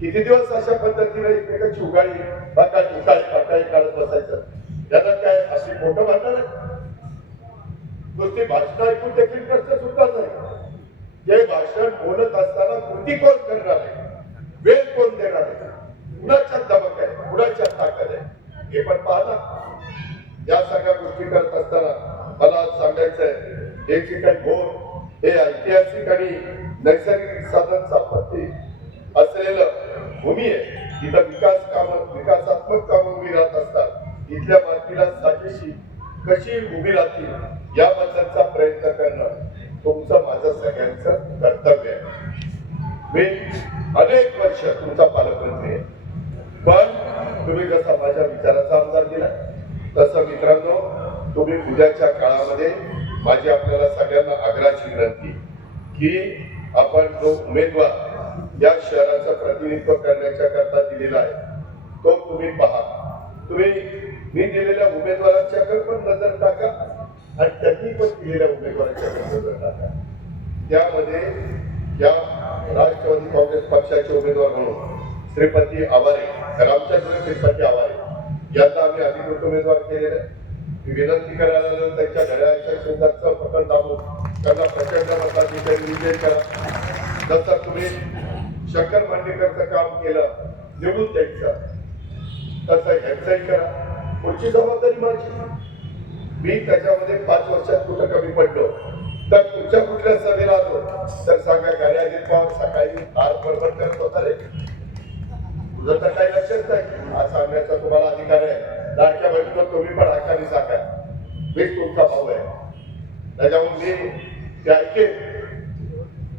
किती दिवस अशा पद्धतीने एकमेकांची उगाळी बाकाळी काढत बसायचं? त्याला काय अशी मोठं म्हणणार आहे? नुसती भाषण ऐकून देखील प्रश्न सुटणार नाही. हे भाषण बोलत असताना कृती कोण करणार आहे, वेळ कोण देणार आहे, कुणाच्या दमक आहे, कुणाच्या ताकद आहे हे पण पाहता. या सगळ्या गोष्टी करत असताना मला आज सांगायचंय, हे जे काही भोर हे ऐतिहासिक आणि नैसर्गिक साधन संपत्ती असलेलं भूमी आहे. तिथं विकासात्मक कामं उभी राहत असतात. इथल्या मातीला साजेशी कशी उभी राहतील याबद्दलचा प्रयत्न करणं तुमचं माझं सगळ्यांचं कर्तव्य आहे. मी अनेक वर्ष तुमचा पालकमंत्री आहे, पण तुम्ही जसा माझ्या विचाराचा आमदार दिला तसं मित्रांनो तुम्ही उद्याच्या काळामध्ये माझी आपल्याला सगळ्यांना आग्रहाची विनंती की आपण जो उमेदवार या शहराचं प्रतिनिधित्व करण्याच्या करता दिलेला आहे तो तुम्ही पहा. तुम्ही मी दिलेल्या उमेदवारांच्याकडे पण नजर टाका आणि त्यांनी पण दिलेल्या उमेदवारांच्याकडे नजर टाका. त्यामध्ये या राष्ट्रवादी काँग्रेस पक्षाचे उमेदवार म्हणून श्रीपती आवारे, रामचंद्र श्रीपती आवारे यांना आम्ही अधिकृत उमेदवार केलेले आहे. विनंती करायला त्यांच्या घड्याळाच्या शेजारचं पकड दाबून त्यांना प्रचंड मताधिकारी विजय करा. जसं तुम्ही शंकर मांडेकरचं काम केलं निवडून द्यायचं, तसं ह्यांचंही करा. पुढची जबाबदारी माझी. मी त्याच्यामध्ये 5 वर्षात कुठं कमी पडलो तर तुमच्या कुठल्या सभेला आलो तर सांगा गाडी अजित पवार सकाळी फार बडबड करत होता रे. तुझं तर काही लक्षच नाही. हा सांगण्याचा तुम्हाला अधिकार आहे. लाडक्या बहिणीला तुम्ही पण हक्काने सांगा, मीच तुमचा भाऊ आहे. त्याच्यामुळे मी ते ऐकेन,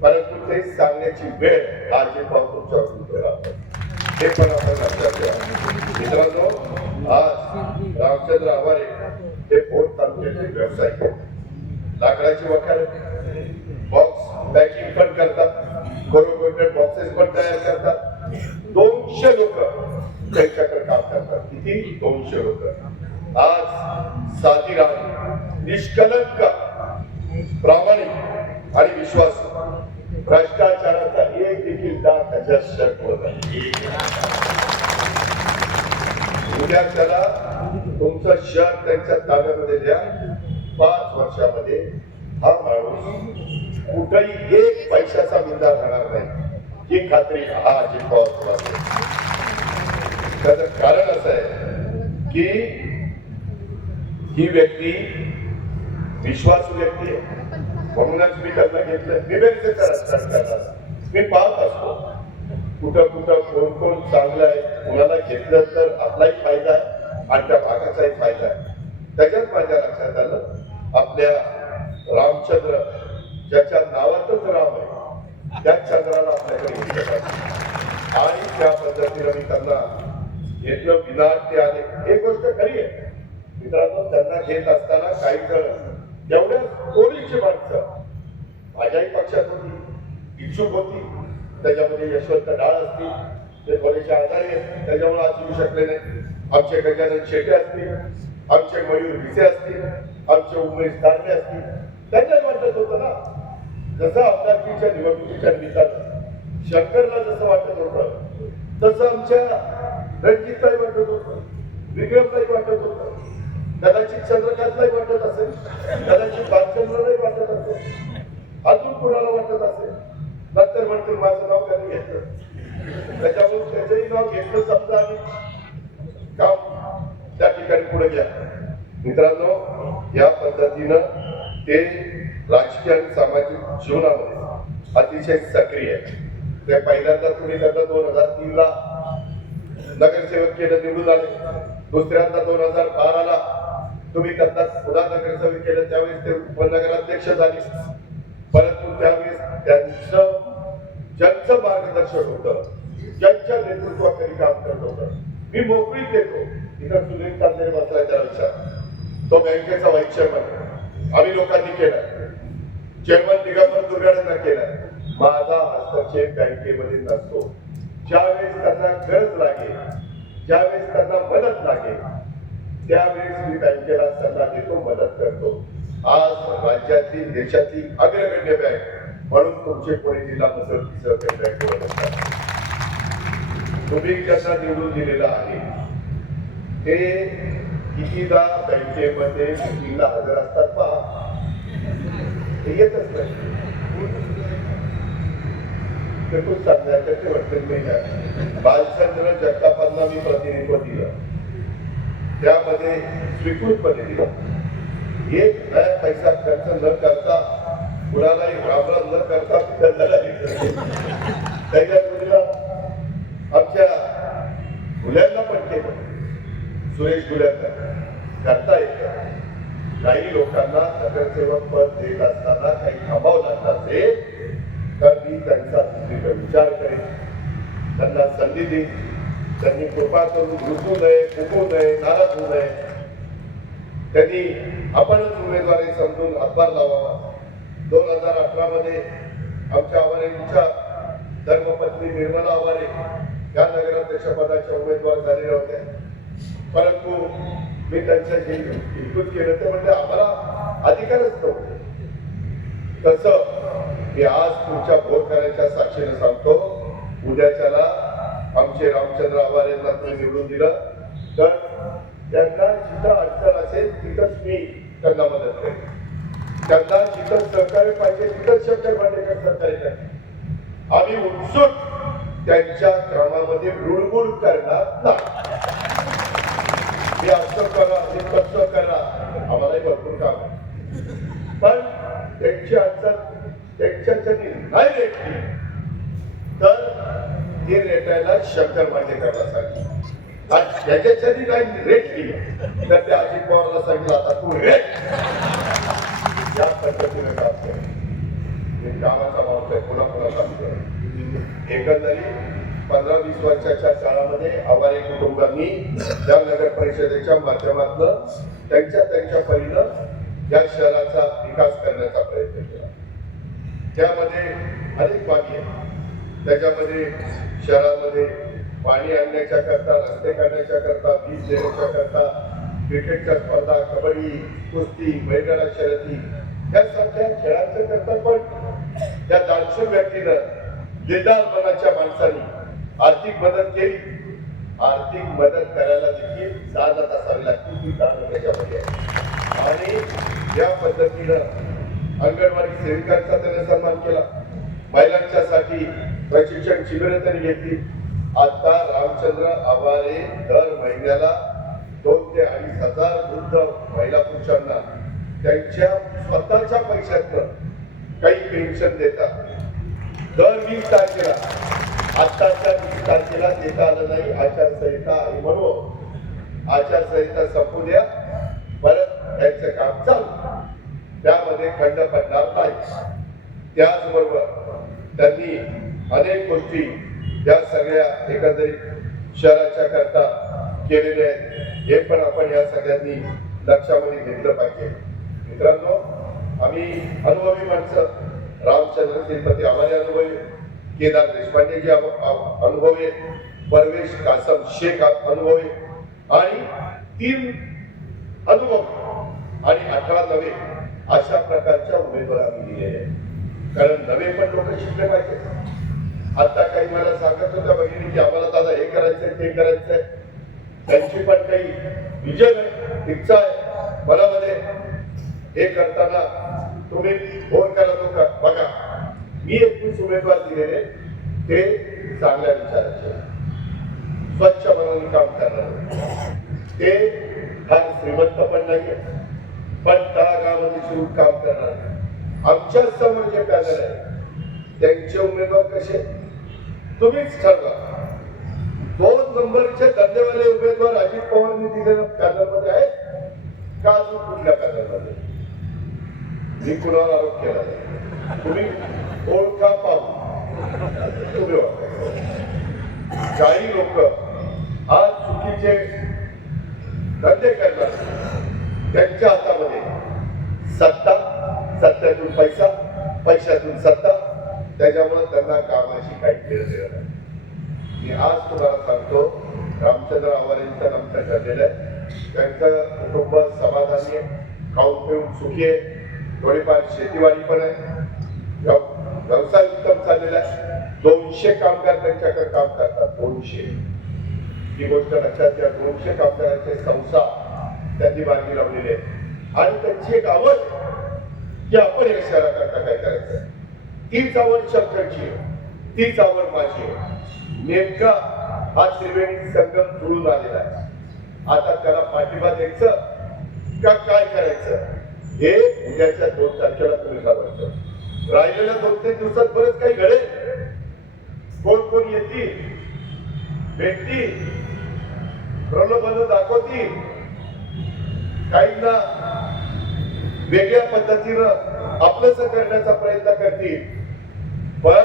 परंतु ते सांगण्याची वेळ अजित पवार तुमच्या हे पण आपण लक्षात ठेवा. मित्रांनो, आज रामचंद्र आवारे हे भोर तालुक्याचे व्यावसायिक आहेत. लाकडाची वखार बॉक्स पॅकिंग पण करतात, कोरोकोटेड बॉक्सेस पण तयार करतात. 200 लोक त्यांच्याकडे काम करतात. किती? 200 लोक. आज साधी राहून निष्कलंक, प्रामाणिक आणि विश्वास, भ्रष्टाचाराचा एक देखील डाग त्याच्या शर्टवर नाही. उद्या त्याला तुमचं शर्ट त्यांच्या ताब्यामध्ये द्या. 5 वर्षामध्ये हा माणूस कुठेही 1 पैशाचा मुद्दा राहणार नाही, ही खात्री हा अजित पवार तुम्हाला. त्याचं कारण असं आहे की ही व्यक्ती विश्वासू व्यक्ती आहे, म्हणूनच मी त्यांना घेतलं. मी व्यक्तीचं राजकारण करणार. मी पाहत असतो कुठं कुठं कोण कोण चांगलं आहे, कुणाला घेतलं तर आपलाही फायदा आहे आणि त्या भागाचाही फायदा आहे. त्याच्यात माझ्या लक्षात आलं, आपल्या रामचंद्र ज्याच्या नावातच राम आहे त्या चंद्राला आपल्याकडे घेतलं आणि त्या पद्धतीने मी त्यांना घेतलं. विनाट ते आले, हे गोष्ट खरी आहे. मित्रांनो, त्यांना घेत असताना काही जण एवढ्या कोणीची माणसं माझ्याही पक्षात होती, इच्छुक होती. त्याच्यामध्ये यशवंत डाळ असतील, ते थोडेसे आजारी आहेत, त्याच्यामुळे आज येऊ शकले नाही. आमचे गजानन शेटे असतील, आमचे मयूर भिसे असतील, आमचे उमेश दानवे असतील. त्यांनाच वाटत होतं ना, जसं आमदारकीच्या निवडणुकीच्या निमित्तानं शंकरला जसं वाटत होतं तसं आमच्या रणजितलाही वाटत होतं, विक्रमलाही वाटत होतं, कदाचित चंद्रकांतलाही वाटत असेल, कदाचित भालचंद्रलाही वाटत असेल, अजून कुणाला वाटत असेल. नंतर म्हणतील माझं नाव कधी घेतलं, त्याच्यामुळे त्याचंही नाव घेतलं समजा आणि काम त्या ठिकाणी पुढे घ्या. मित्रांनो, या पद्धतीनं ते राजकीय आणि सामाजिक जीवनामध्ये अतिशय सक्रिय आहे. ते पहिल्यांदा तुम्ही त्यांना 2003 ला नगरसेवक केलं, निवडून आले. दुसऱ्यांदा 2012 तुम्ही त्यांना पुन्हा नगरसेवक केलं, त्यावेळेस ते उपनगराध्यक्ष झाले. परंतु त्यावेळेस त्यांचं ज्यांचं मार्गदर्शन होतं, ज्यांच्या नेतृत्वाखाली काम करत होतं, मी मोकळीक देतो. इथं सुनील तांदळे बसला त्याला विचार, तो बँकेचा व्हाईस चेअरमन आम्ही लोकांनी केला, चेअरमन दिगंबर दुर्गाड्यांना केला. माझा हस्तक्षेप बँकेमध्ये नसतो. ज्यावेळेस त्यांना गरज लागेल, ज्यावेळेस त्यांना मदत लागेल, त्यावेळेस मी बँकेला सल्ला देतो, मदत करतो. आज राज्यातील देशातील अग्रगण्य बँक म्हणून तुमचे पुणे जिल्हा मध्यवर्ती सहकारी बँकेवर असतात. तुम्ही ज्यांना निवडून दिलेलं आहे ते कितीदा बँकेमध्ये मीटिंगला हजर असतात पहा, ते येतच नाही. ते खूप सांगण्याचे ते वाटत नाही. भालचंद्र जगतापांना मी प्रतिनिधित्व दिलं, त्यामध्ये स्वीकृतपणे दिलं. 1 नया पैसा खर्च न करता, कुणालाही रामराम न करता त्याच्या जोडीला आमच्या मुलांना पण केलं. सुरेश गुल्यांना करता येतं. काही लोकांना नगरसेवक पद देत असताना काही थांबावं लागत असेल तर मी त्यांचा विचार करेन, त्यांना संधी देईन. त्यांनी कृपा करून रुजू नये, फुकू नये, नाराज होऊ नये. त्यांनी आपणच उमेदवारी समजून हातभार लावावा. 2018 मध्ये आमच्या आवारेंच्या धर्मपत्नी निर्मला आवारे या नगराध्यक्ष पदाच्या उमेदवार झालेल्या होत्या. परंतु मी त्यांच्याशी विरोध केलं, ते म्हणजे आम्हाला अधिकारच नव्हते. तसं मी आज तुमच्या भोरकरांच्या साक्षीने सांगतो, उद्याच्याला आमचे रामचंद्र आवारेंना तुम्ही निवडून दिलं तर त्यांना जिथं अडचण असेल तिथंच मी त्यांना मदत करेन. त्यांना जिथं सहकार्य पाहिजे तिथंच शंकर मांडेकर सहकार्य करेन. आम्ही उत्सुक त्यांच्या कामामध्ये रुळबुळ करणार नाही. हे असं करा, हे कसं करा, आम्हालाही भरपूर काम आहे. पण त्यांची अडचण त्यांच्यासाठी नाही रेटली तर ते रेटायला शंकर मान्य करण्यासाठी, आणि त्याच्यासाठी नाही रेटली तर त्या अजित पवारला सांगितलं आता तू रेट. या पद्धतीने काम कर. हे कामाचा माणूस आहे, पुन्हा पुन्हा काम कर. एकंदरीत 15-20 वर्षाच्या काळामध्ये आवारे कुटुंबांनी या नगर परिषदेच्या माध्यमातून त्यांच्या परीनं या शहराचा विकास करण्याचा प्रयत्न केला. त्यामध्ये अनेक बाबी आहेत. त्याच्यामध्ये शहरामध्ये पाणी आणण्याच्या करता, रस्ते करण्याच्या करता, वीज देण्याच्या करता, क्रिकेटच्या स्पर्धा, कबड्डी, कुस्ती, बैलगाडा शर्यती यासारख्या खेळांच्या करता पण त्या दानशूर व्यक्तीनं, दिलदार मनाच्या माणसांनी आर्थिक मदत केली. आर्थिक मदत करायला देखील जाणत असावी लागते, ती जाणं त्याच्यामध्ये आहे. आणि या पद्धतीनं अंगणवाडी सेविकांचा त्याने सन्मान केला. महिलांच्यासाठी प्रशिक्षण शिबिरं त्यांनी घेतली. आता रामचंद्र आवारे दर महिन्याला 2,000 ते 2,500 वृद्ध महिला पुरुषांना त्यांच्या स्वतःच्या पैशातनं काही पेन्शन देतात. दर 20 तारखेला, आत्ताच्या 20 तारखेला देता आलं नाही, आचारसंहिता आहे म्हणून आचारसंहिता संपू द्या, परत त्यांचं काम चालू, त्यामध्ये खंड पडणार नाही. त्याचबरोबर त्यांनी अनेक गोष्टी या सगळ्या एकंदरीत शहराच्या करता केलेल्या आहेत. हे पण आपण या सगळ्यांनी लक्षामध्ये घेतलं पाहिजे. मित्रांनो, आम्ही अनुभवी माणसं, रामचंद्र श्रीपती आवारे अनुभवी, केदार देशपांडेजी अनुभवी, परवेश कासम शेख अनुभवी, आणि 3 अनुभव आणि 18 नवे अशा प्रकारच्या उमेदवार आम्ही दिलेले आहेत. कारण नवे पण लोक शिकले पाहिजे. आता काही मला सांगत होत्या भगिनी की आम्हाला दादा हे करायचंय ते करायचंय, त्यांची पण काही विजन आहे, इच्छा आहे मनामध्ये. हे करताना तुम्ही फोन करत होता बघा, मी 21 उमेदवार दिलेले, ते चांगल्या विचाराचे, स्वच्छ मनाने काम करणार, ते फार श्रीमंत पण नाहीये, पण तळागाळामध्ये शिरून काम करणार. आमच्या समोर जे पॅनल आहे त्यांचे उमेदवार कसे तुम्हीच ठरवा. 2 नंबरचे धंदेवाले उमेदवार अजित पवारांनी दिलेल्या पॅनलमध्ये आहेत का अजून कुठल्या पॅनलमध्ये? मी कुणावर आरोप केला तुम्ही ओळखा पाहू. तुम्ही काही लोक आज चुकीचे धंदे करणार, त्यांच्या हातामध्ये सत्ता, सत्तेतून पैसा, पैशातून सत्ता, त्याच्यामुळे त्यांना कामाशी काही खेळ देणार नाही. मी आज तुम्हाला सांगतो, रामचंद्र आवारेंचं नामचं ठरलेलं आहे. त्यांचं कुटुंब समाधानी आहे, खाऊन पिऊन सुखी आहे, थोडीफार शेतीवाडी पण आहे, व्यवसाय उत्तम चाललेला आहे. 200 कामगार त्यांच्याकडे काम करतात, 200. ही गोष्ट लक्षात घ्या. 200 कामगारांचे संसार त्यांनी मार्गी लावलेले आहेत. आणि त्यांची एक आवड की आपण या शहराकरता काय करायचं, तीच आवड शंकरची आहे, तीच आवड माझी आहे. नेमका हा त्रिवेणी संगम जुळून आलेला आहे. आता त्याला पाठिंबा द्यायचं का काय करायचं हे उद्याच्या 2 तारखेला तुम्ही ठरवायचं. राहिलेल्या 2-3 दिवसात बरेच काही घडेल. कोण येतील, भेटतील, प्रलोभन दाखवतील, काहींना वेगळ्या पद्धतीनं आपलंच करण्याचा प्रयत्न करतील. पण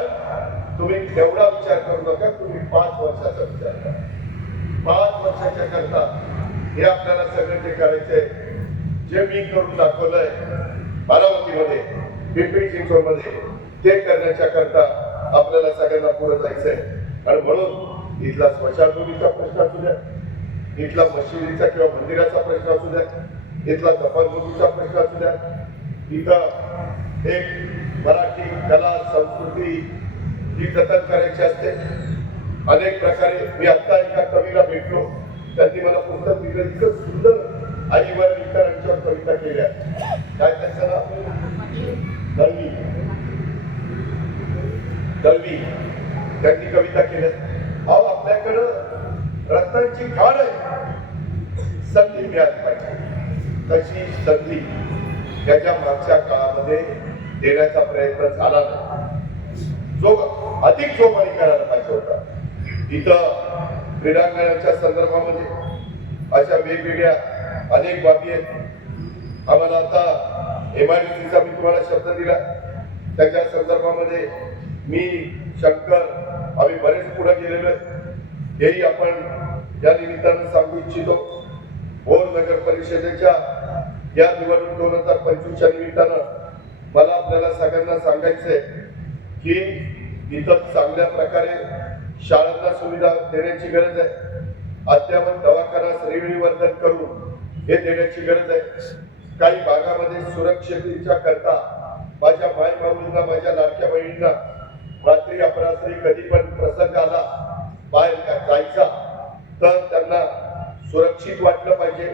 तुम्ही तेवढा विचार करू नका, तुम्ही 5 वर्षाचा विचार करा. 5 वर्षाच्या करता हे आपल्याला सगळं जे करायचंय, जे मी करून दाखवलंय बारामतीमध्ये, पिंपरी चिंचवडमध्ये, ते करण्याच्या करता आपल्याला सगळ्यांना पुढे जायचंय. आणि म्हणून इथला स्मशानभूमीचा प्रश्न असू द्या, इथला मशिदीचा किंवा मंदिराचा प्रश्न असू द्या, इथला दफनभूमीचा प्रश्न असू द्या, इथं एक मराठी कला संस्कृती ही जतन करायची असते. अनेक प्रकारे मी आता एका कवीला भेटलो, त्यांनी मला पुस्तक दिलं, इतकं सुंदर आईवर इतरांच्यावर कविता केल्या. काय त्यांचं नाव दळवी, त्यांनी कविता केल्या. विकासाची घाण आहे, संधी मिळाली पाहिजे. तशी संधी त्याच्या मागच्या काळामध्ये देण्याचा प्रयत्न झाला नाही, जो अधिक जोमाने करायला पाहिजे होता. इथं क्रीडांगणाच्या संदर्भामध्ये अशा वेगवेगळ्या अनेक बाबी आहेत. आम्हाला आता MIDCचा मी तुम्हाला शब्द दिला, त्याच्या संदर्भामध्ये मी शंकर आम्ही बरेच पुढे गेलेलो हेही आपण या निमित्तानं सांगू इच्छितो. भोर नगर परिषदेच्या या निवडणूक 2025च्या निमित्तानं मला आपल्याला सगळ्यांना सांगायचंय की इथं चांगल्या प्रकारे शाळांना सुविधा देण्याची गरज आहे. अद्ययावत दवाखाना श्रेणीवर्धन करून हे देण्याची गरज आहे. काही भागामध्ये सुरक्षिततेच्या करता माझ्या माय माऊलींना, माझ्या लाडक्या बहिणींना रात्री अपरात्री कधी पण प्रसंग आला बाहेर जायचा तर त्यांना सुरक्षित वाटलं पाहिजे.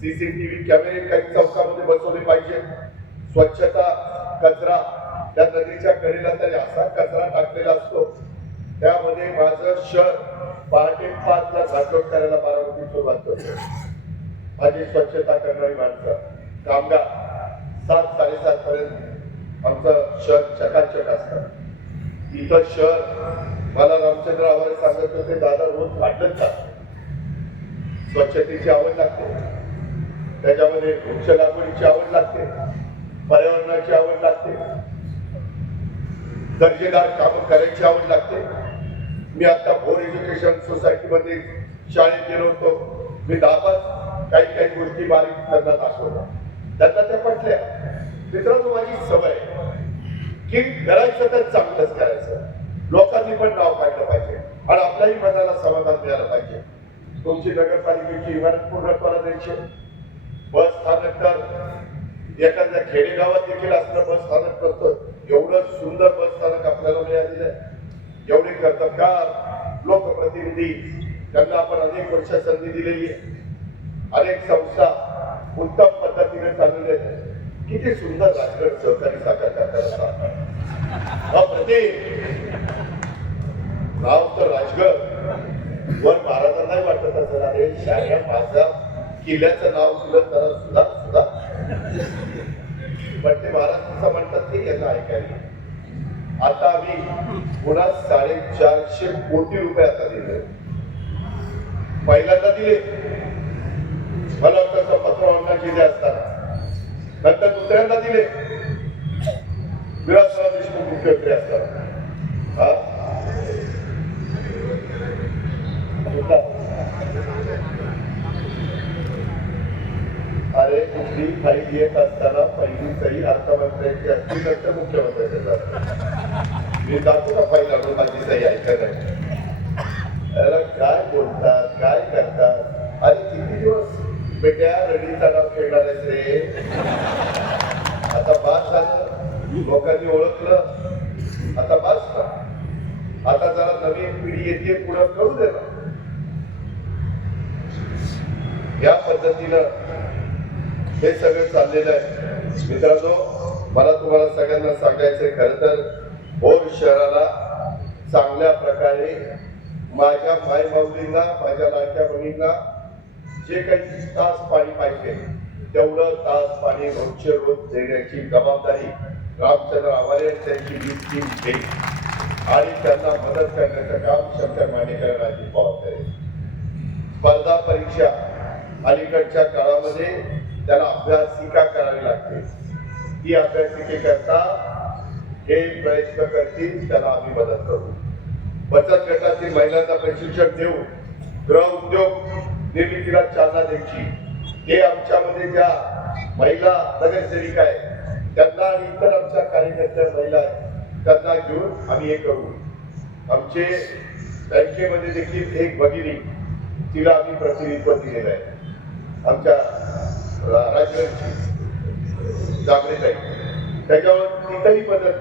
CCTV कॅमेरे काही चौकामध्ये बसवले पाहिजे. स्वच्छता, कचरा त्या नदीच्या कडेला तरी असा कचरा टाकलेला असतो, त्यामध्ये माझं शहर पहाटे 5 ला घाटलोट करायला बारामती सुरुवात करतो. माझी स्वच्छता करणारी माणसं, कामगार 7-7:30 पर्यंत आमचं शहर चकाचक असतं. इथं शहर मला रामचंद्र आवारे सांगत होते, दादा रोज वाटत का स्वच्छतेची आवड लागते, त्याच्यामध्ये वृक्ष लागवडीची आवड लागते, पर्यावरणाची आवड लागते, दर्जेदार काम करायची आवड लागते. मी आता भोर एज्युकेशन सोसायटी मध्ये शाळेत गेलो होतो. मी 10-5 काही गोष्टी बारीक त्यांना दाखवल्या, त्यांना त्या पटल्या. मित्रांनो, माझी सवय की करायचं तर चांगलंच करायचं, लोकांनी पण नाव काढलं पाहिजे आणि आपल्याही मनाला समाधान मिळालं पाहिजे. तुमची नगरपालिकेची इमारत पूर्णत्वाला द्यायची. बस स्थानक तर एखाद्या खेडेगावात देखील असलं बस स्थानक नसतं. एवढं सुंदर बस स्थानक आपल्याला मिळालेलं आहे. एवढे कर्तबगार लोकप्रतिनिधी, त्यांना आपण अनेक वर्ष संधी दिलेली आहे. अनेक संस्था उत्तम पद्धतीने चाललेले आहेत. किती सुंदर राजगड सहकारी साखर कारखाना, नाव तर राजगड वर महाराजांना नाही वाटत असेल, अरे शाळ्या माझ्या किल्ल्याचं नाव दिलं तर सुद्धा सुद्धा पण ते महाराज असं म्हणतात की यांना ऐकायला. आता आम्ही पुन्हा 450 कोटी रुपये आता दिले. पहिल्यांदा दिले मला वाटतं पत्र ऑनलाईन जिल्हे असताना, नंतर दुसऱ्यांदा दिले विलासराव देशमुख मुख्यमंत्री असताना. अरे कुठली फाईल येत असताना पहिली सही अर्थमंत्र्यांची असली नंतर मुख्यमंत्र्यांची जाते. मी जातो ना फाईल आणून माझी सही ऐकायला. काय बोलतात, काय करतात, आणि किती दिवस बेट्या रडीचा नाव खेळणार आहेस रे. आता बास झालं, लोकांनी ओळखलं, आता बास ना. आता जरा नवीन पिढी येते, पुढं करू दे ना. या पद्धतीनं हे सगळं चाललेलं आहे. मित्रांनो, मला तुम्हाला सगळ्यांना सांगायचंय, खरं तर भोर शहराला चांगल्या प्रकारे माझ्या माय माऊलींना, माझ्या लाडक्या बहिणींना जे काही तास पाणी पाहिजे तेवढं तास पाणी रोजचे रोज देण्याची जबाबदारी रामचंद्र आवारे त्यांची टीम घेईल आणि त्यांना मदत करण्याचं काम शंकर मानेकर राजी पवार करेल. स्पर्धा परीक्षा अलीकडच्या काळामध्ये त्याला अभ्यासिका करावी लागते. ही अभ्यासिकेकरता हे प्रयत्न करतील, त्याला आम्ही मदत करू. बचत गटातील महिलांना प्रशिक्षण देऊ, गृह उद्योग निर्मितीला चालना द्यायची. हे आमच्यामध्ये ज्या महिला नगरसेविका आहेत त्यांना आणि इतर आमच्या कार्यकर्त्या महिला आहेत त्यांना घेऊन आम्ही हे करू. आमचे बँकेमध्ये देखील एक भगिनी, तिला आम्ही प्रतिनिधित्व दिलेलं आहे, आमच्या राज्याची जागृत आहे. त्याच्यावर तिथंही मदत,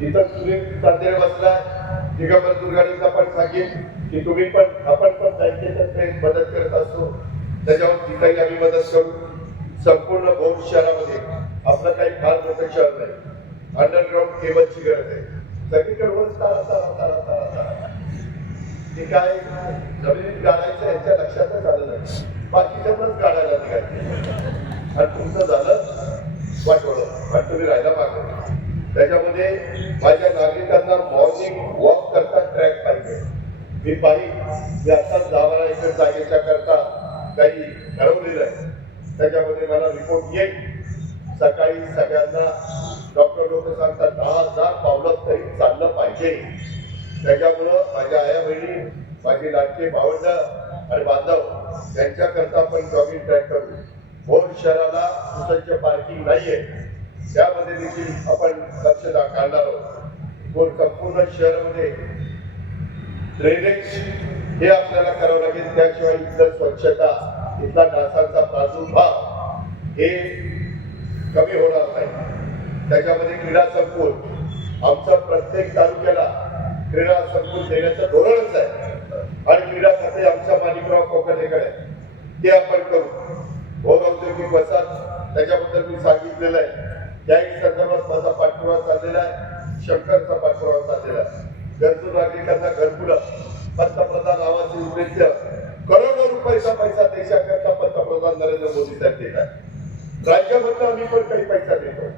इथं सुनील तांदेरे बसला, दिगंबर दुर्गाडींना पण सांगेल की तुम्ही पण, आपण पण बँकेतर्फे मदत करत असतो, त्याच्यावर तिथंही आम्ही मदत करू. संपूर्ण भोर शहरामध्ये आपलं काही फार मोठं शहर नाही, अंडरग्राऊंड केबलची गरज आहे. सगळीकडे वर तारा तारा तारा तारा तारा. की काय जमिनीत गाडायचं यांच्या लक्षातच आलं नाही, बाकीच्यांनाच गाडायला निघायचे आणि तुमचं झालं वाटवलं आणि तुम्ही राहायला मागं. त्याच्यामध्ये माझ्या नागरिकांना मॉर्निंग वॉक करता ट्रॅक पाहिजे. मी पाहिजे आता 10-12 एकर जागेच्या करता काही ठरवलेलं आहे. त्याच्यामध्ये मला रिपोर्ट येईल. सकाळी सगळ्यांना डॉक्टर लोक सांगतात 10,000 पावलं तरी चाललं पाहिजे. त्याच्यामुळं माझ्या आया बहिणी, माझी लाडके भावंड आणि बांधव यांच्याकरता आपण जॉगिंग ट्रॅक करू. भोर शहराला सुसज्ज पार्किंग नाहीये, त्यामध्ये देखील आपण लक्ष घालणार आहोत. संपूर्ण शहरामध्ये ड्रेनेज हे आपल्याला करावं लागेल, त्याशिवाय इथलं स्वच्छता, इथला डासांचा प्रादुर्भाव हे कमी होणार नाही. त्याच्यामध्ये क्रीडा संकुल, आमचं प्रत्येक तालुक्याला क्रीडा संकुल देण्याचं धोरणच आहे आणि क्रीडा खाते आमच्या माणिकराव कोकणेकडे ते आपण करू. औद्योगिक वसाहत त्याच्याबद्दल मी सांगितलेलं आहे. त्याही संदर्भात माझा पाठपुरावा चाललेला आहे, शंकरचा पाठपुरावा चाललेला आहे. गरजू नागरिकांना घरकुलं, पंतप्रधान आवास योजनेचं करोडो रुपयाचा पैसा देशाकरता पंतप्रधान नरेंद्र मोदी साहेब देत आहे. राज्यामधनं आम्ही पण काही पैसा देतो.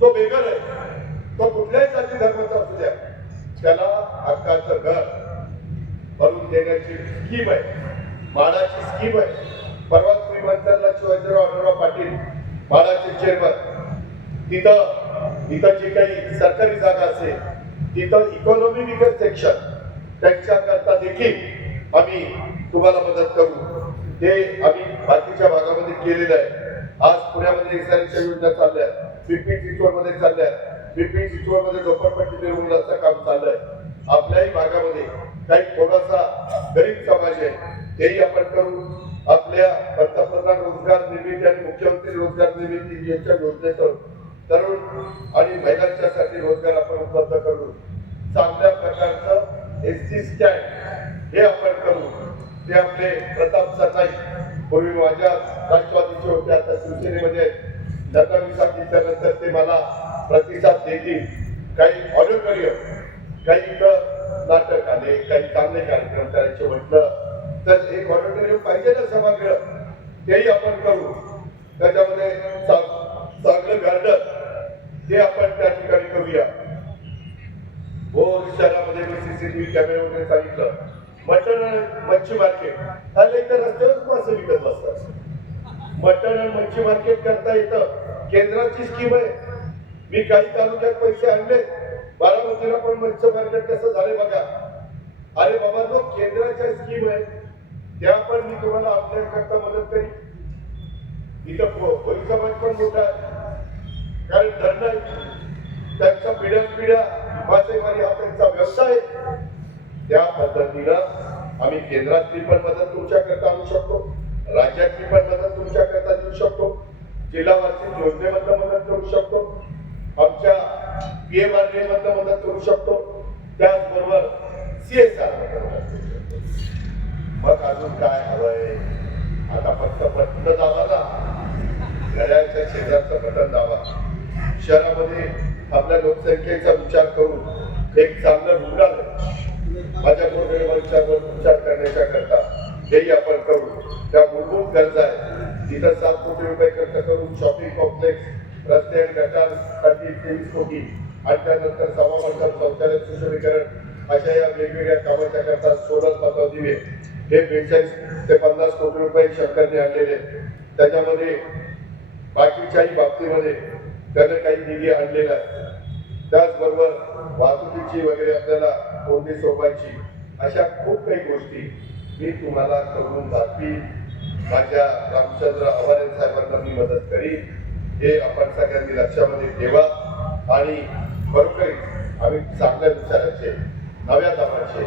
तो बेघर आहे, तो कुठल्याही जाती धर्माचा असू द्या, त्याला हक्काचं घर भरून देण्याची स्कीम आहे, माडाची स्कीम आहे. परवाच मी मंत्र्यांना शिवाजीराव आढळराव पाटील माडाचे चेअरमन, तिथं जी काही सरकारी जागा असेल तिथं इकॉनॉमी विकर सेक्शन त्यांच्याकरता देखील आम्ही तुम्हाला मदत करू. ते आम्ही बाकीच्या भागामध्ये केलेलं आहे. आज पुण्यामध्ये एसआरच्या योजना चालल्या, पिंपरी चिंचवडमध्ये चालल्या, पिंपरी चिंचवडमध्ये झोपडपट्टी निर्मूलनाचं काम चाललंय. आपल्याही भागामध्ये काही थोडासा गरीब समाज आहे, तेही आपण करू. आपल्या पंतप्रधान रोजगार निर्मिती आणि मुख्यमंत्री रोजगार निर्मिती यांच्या योजनेतून तरुण आणि महिलांच्यासाठी रोजगार आपण उपलब्ध करू. चांगल्या प्रकारचं एसटी स्टँड हे आपण करू. ते आपले प्रताप सरनाईक पूर्वी माझ्या राष्ट्रवादीचे होते, आता शिवसेनेमध्ये नंतर सांगितल्यानंतर ते मला प्रतिसाद देतील. काही ऑडिटोरियम, काही इथं नाटक आले, काही चांगले कार्यक्रम करायचे म्हटलं तर एक ऑडिटोरियम पाहिजे ना सभागृह, तेही आपण करू. त्याच्यामध्ये चांगलं गार्डन ते आपण त्या ठिकाणी करूया. भोर शहरामध्ये मी सीसीटीव्ही कॅमेरे वगैरे सांगितलं. मटण मच्छी मार्केट आले तर रस्त्यावरच मासे विकत बसतात. मटण आणि मच्छी मार्केट करता येतं, केंद्राची स्कीम आहे. मी काही तालुक्यात पैसे आणले, बारामतीला पण मच्छी मार्केट कसं झाले बघा. अरे बाबा, तो केंद्राच्या स्कीम आहे, त्या पण मी तुम्हाला आपल्याकरता मदत करीन. इथं कोळी समाज पण मोठा आहे, कारण धरण त्यांचा पिढ्या मासेमारी हा त्यांचा व्यवसाय. त्या पद्धतीनं आम्ही केंद्रातली पण मदत तुमच्याकरता आणू शकतो, राज्यातली पण मदत तुमच्याकरता देऊ शकतो, जिल्हा वार्षिक योजनेमधनं मदत करू शकतो, आमच्या PMRD मधनं मदत करू शकतो, त्याचबरोबर CSR मग अजून काय हवंय. आता फक्त बटन दाबा ना, घड्याळच्या शेजारचं बटन दाबा. शहरामध्ये आपल्या लोकसंख्येचा विचार करून एक चांगलं रुग्णालय माझ्या गोरगरिबांच्यावर उपचार करण्याच्या करता हेही आपण करू. त्या मूलभूत गरजा आहेत, तिथं 7 कोटी रुपये खर्च करून शॉपिंग कॉम्प्लेक्स, रस्ते आणि गटारसाठी 23 कोटी आणि त्यानंतर सभामंडप, शौचालय सुशोभीकरण अशा या वेगवेगळ्या कामाच्या करता सोलर पथव दिवे हे 42 ते 50 कोटी रुपये शंकरने आणलेले. त्याच्यामध्ये बाकीच्याही बाबतीमध्ये त्याने काही निधी आणलेला आहे. त्याचबरोबर वाहतुकीची वगैरे आपल्याला कोणती सोडवायची, अशा खूप काही गोष्टी मी तुम्हाला करून दाखवी. माझ्या रामचंद्र आवारे साहेबांना मी मदत करीन, हे आपण सगळ्यांनी लक्षामध्ये ठेवा. आणि खरोखरीच आम्ही चांगल्या विचाराचे, नव्या दाबाचे,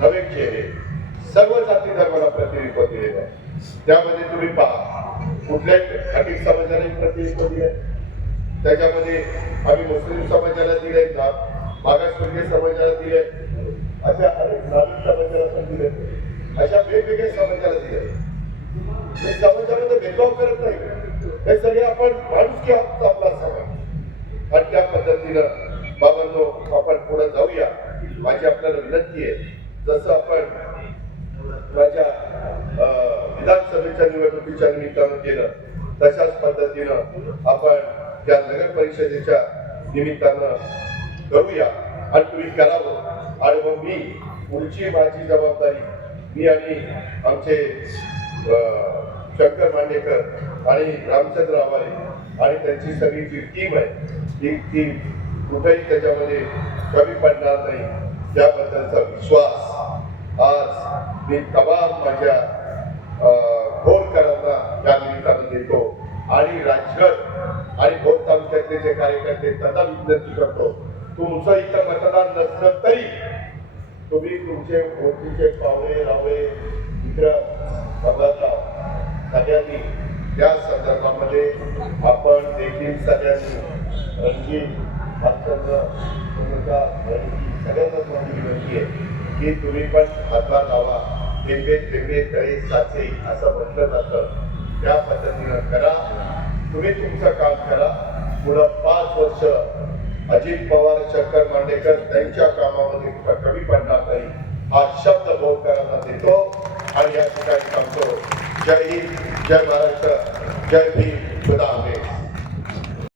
नवे चेहरे, सर्व जाती धर्माला प्रतिनिधित्व दिलेलं आहे. त्यामध्ये तुम्ही पहा, कुठल्याही खाटीक समाजाला प्रतिनिधित्व दिले, त्याच्यामध्ये आम्ही मुस्लिम समाजाला दिले, मागासवर्गीय समाजाला दिले, अशा अनेक नागरिक समाजाला पण दिले, अशा वेगवेगळ्या समाजाला दिले. समाजामध्ये भेदभाव करत नाही, हे सगळे आपण माणुसकी आहोत आपला समाज. आणि त्या पद्धतीनं बाबांनो आपण पुढे जाऊया. माझी आपल्याला विनंती आहे, जसं आपण माझ्या विधानसभेच्या निवडणुकीच्या निमित्तानं केलं, तशाच पद्धतीनं आपण त्या नगर परिषदेच्या निमित्तानं करूया आणि तुम्ही करावं. आणि मग मी पुढची माझी जबाबदारी मी आणि आमचे शंकर मांडेकर आणि रामचंद्र आवारे आणि त्यांची सगळी जी टीम आहे ती कुठेही त्याच्यामध्ये कमी पडणार नाही, त्याबद्दलचा विश्वास आज मी तमाम माझ्या भोरकरांना त्या निमित्तानं देतो आणि राज्यभर आणि भोर तालुक्यातले जे कार्यकर्ते त्यांना विनंती करतो, तुमचं इथं मतदान नसलं तरी तुम्ही तुमचे ओळखीचे पाहुणे रावळे मित्र बघायला सगळ्यांनी त्या संदर्भामध्ये आपण देखील सगळ्यांनी रंगीत सगळ्यांनाच माझी विनंती आहे की तुम्ही पण हातभार लावा. थेंबे थेंबे तळे साचे असं म्हटलं जातं, त्या पद्धतीनं करा. तुम्ही तुमचं काम करा. पुढं 5 वर्ष अजित पवार शंकर मांडेकर त्यांच्या कामामध्ये कमी पडणार नाही हा शब्द भोरकरांना देतो आणि या ठिकाणी सांगतो. जय हिंद, जय महाराष्ट्र, जय भीम, खुदा हाफिज.